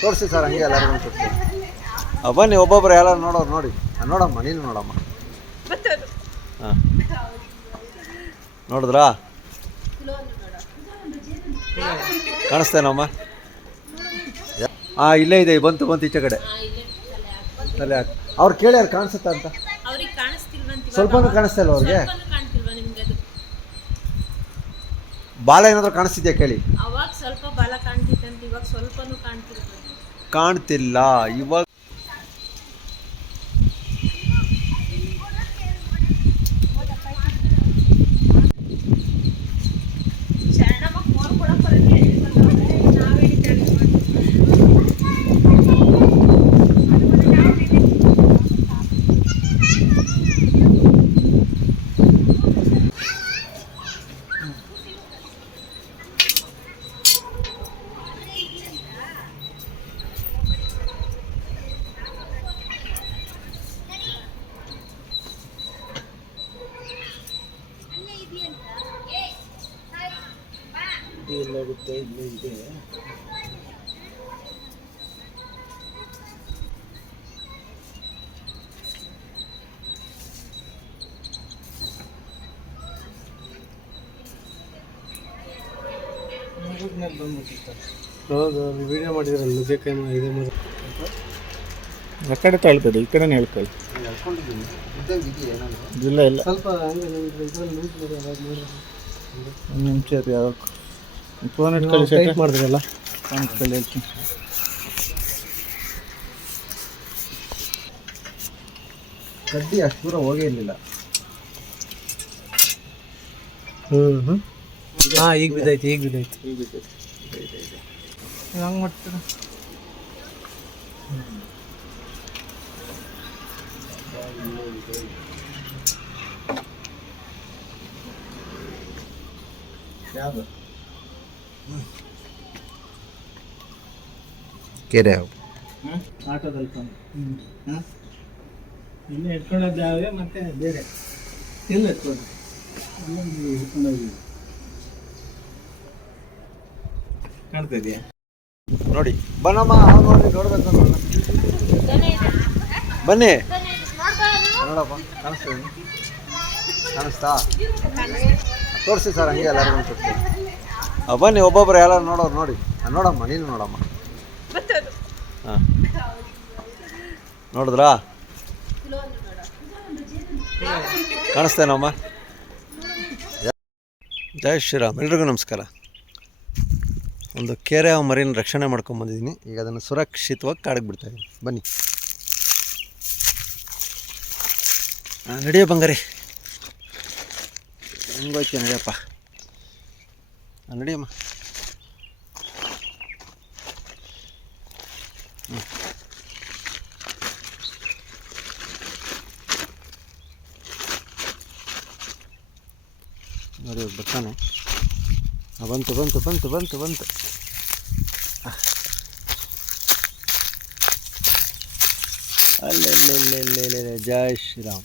ತೋರಿಸಿ ಸರ್ ಹಂಗೆ ಎಲ್ಲರಿಗೂ ಅನ್ಸುತ್ತೆ ಬನ್ನಿ ಒಬ್ಬೊಬ್ರು ಎಲ್ಲರೂ ನೋಡೋರು ನೋಡಿ. ನೋಡಮ್ಮ ನೀನು ನೋಡಮ್ಮ. ಹಾಂ. ನೋಡಿದ್ರಾ? ಕಾಣಿಸ್ತೇನಮ್ಮ? ಹಾಂ ಇಲ್ಲೇ ಇದೆ ಬಂತು ಬಂತು ಈಚೆ ಕಡೆ. ತಲೆ ಹಾಕಿ. ಅವ್ರು ಕೇಳ್ಯಾರ ಕಾಣಿಸುತ್ತಾ ಅಂತ. ಸ್ವಲ್ಪ ಸ್ವಲ್ಪನೂ ಕಾಣಿಸ್ತಾ ಇಲ್ಲ ಅವ್ರಿಗೆ? ಬಾಲ ಏನಾದರೂ ಕಾಣಿಸ್ತಿದ್ಯಾ ಕೇಳಿ? ಅವಾಗ ಸ್ವಲ್ಪ ಬಾಲ ಕಾಣ್ತಿತ್ತಂತ ಇವಾಗ ಸ್ವಲ್ಪನೂ ಕಾಣ್ತಿಲ್ಲ. ಕಾಣ್ತಿಲ್ಲ. ಇವಾಗ ಹೌದು ವಿಡಿಯೋ ಮಾಡಿದ್ರಲ್ಲ ನುಗ್ಗೆಕಾಯಿ ಮ- ಇದು ಮಾಡಿ ಆ ಕಡೆ ತಳ್ಕೊಳ್ಳಿ ಈ ಕಡೆನೇ ಹೇಳ್ಕೊಳ್ಳಿ. ಇಲ್ಲ ಇಲ್ಲ. ಸ್ವಲ್ಪ ಹಂಗೆ ಇದ್ರಲ್ಲಿ ಲೂಸ್ ಮಾಡಿ ಅದು ಯಾವಾಗ ಫೋನ್ ಇಟ್ಕೊಳ್ಳಿ ಸೆಟ್ ಮಾಡಿದ್ರಲ್ಲ. ಫೋನ್ ಇಟ್ಕೊಳ್ಳಿ ಹೇಳ್ತೀನಿ ಕಡ್ಡಿ ಅಷ್ಟು ದೂರ ಹೋಗೇ ಇರಲಿಲ್ಲ. ಹ್ಞೂ ಹ್ಞೂ ಹಾಂ ಈಗ ಬಿದ್ದೈತೆ ಈಗ ಬಿದ್ದೈತೆ ಹಂಗೆ ಮಾಡ್ತೀರ? ಕೆರೆ ಆಟೋದಲ್ಲಿ ಬಂದು ಹಾಂ? ಯಾವೇ ಮತ್ತೆ ಬೇರೆ. ಎಲ್ಲ ಎತ್ಕೊಂಡು ಇಟ್ಕೊಂಡೋಗಿ ಕಾಣ್ತಾ ನೋಡಿ ಬನ್ನಮ್ಮ ನೋಡಿ ನೋಡ್ಬೇಕು. ಬನ್ನಿ. ನೋಡಪ್ಪ ಕಾಣಿಸ್ತೇನೆ ಕಾಣಿಸ್ತಾ? ತೋರಿಸಿ ಸರ್, ಹಂಗೆ ಎಲ್ಲರಿಗೂ ಬನ್ನಿ ಒಬ್ಬೊಬ್ರು ಯಾರು ನೋಡೋರು ನೋಡಿ. ನೋಡಮ್ಮ ನೀನು ನೋಡಮ್ಮ. ಹಾಂ. ನೋಡಿದ್ರಾ? ಕಾಣಿಸ್ತೇನಮ್ಮ? ಜೈ ಶ್ರೀರಾಮ್ ಎಲ್ರಿಗೂ ನಮಸ್ಕಾರ. ಒಂದು ಕೆರೆ ಮರಿನ ರಕ್ಷಣೆ ಮಾಡ್ಕೊಂಬಂದಿದ್ದೀನಿ ಈಗ ಅದನ್ನು ಸುರಕ್ಷಿತವಾಗಿ ಕಾಡಿಗೆ ಬಿಡ್ತಾ ಇದ್ದೀನಿ ಬನ್ನಿ. ನಡಿಯೋ ಬಂಗಾರಿ. ಹೆಂಗೋಯ್ತು ನಡೆಯಪ್ಪ? ನಡಿಯಮ್ಮ ಹ್ಞೂ ನೋಡಿ ಬರ್ತಾನೆ. ಬಂತು ಬಂತು ಬಂತು ಬಂತು ಬಂತು. ಅಲ್ಲೇ ಜೈ ಶ್ರೀರಾಮ್.